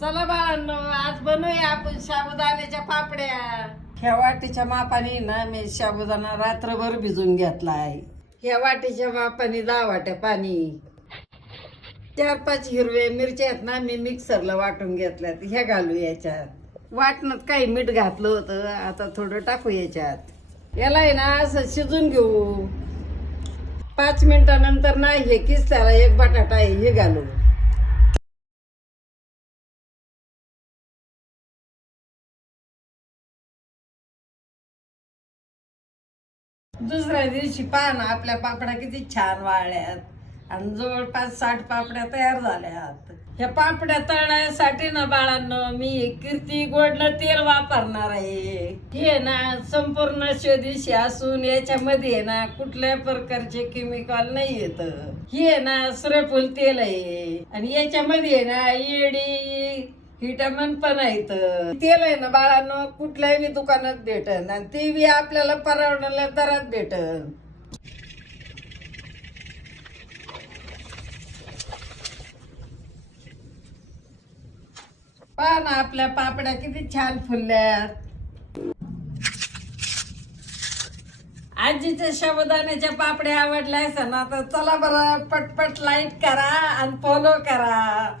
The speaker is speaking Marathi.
चला बाळांनो, आज बनवूया आपण साबुदाण्याच्या पापड्या. ह्या वाटीच्या मापाने ना मी साबुदाणा रात्रभर भिजून घेतलाय. ह्या वाटीच्या मापाने 10 वाट्या पाणी. 4-5 हिरवे मिरच्या आहेत ना मी मिक्सरला वाटून घेतल्यात. ह्या घालू याच्यात. वाटणात काही मीठ घातलं होतं, आता थोडं टाकू याच्यात. याला आहे ना असं शिजून घेऊ. 5 मिनिटानंतर ना हे किसल्याला एक बटाटा आहे हे घालू. दुसऱ्या दिवशी पहा ना आपल्या पापड्या किती छान वाळल्यात आणि जवळपास 60 पापड्या तयार झाल्यात. ह्या पापड्या तळण्यासाठी ना बाळांनो मी कीर्ती गोल्डनं तेल वापरणार आहे. हे ना संपूर्ण स्वदेशी असून याच्यामध्ये ना कुठल्या प्रकारचे केमिकल नाही येत. हे ना सूर्यफूल तेल आहे आणि याच्यामध्ये ना एडी विटामिन पण आहेत. तेल आहे ना बाळांनो कुठल्याही दुकानात भेटन आणि ते बी आपल्याला परवडणाऱ्या दरात भेटन. पहा ना आपल्या पापड्या किती छान फुलल्यात. आजीच्या साबुदाण्याच्या पापड्या आवडल्या असं ना तर चला बरं पटपट लाईक करा आणि फॉलो करा.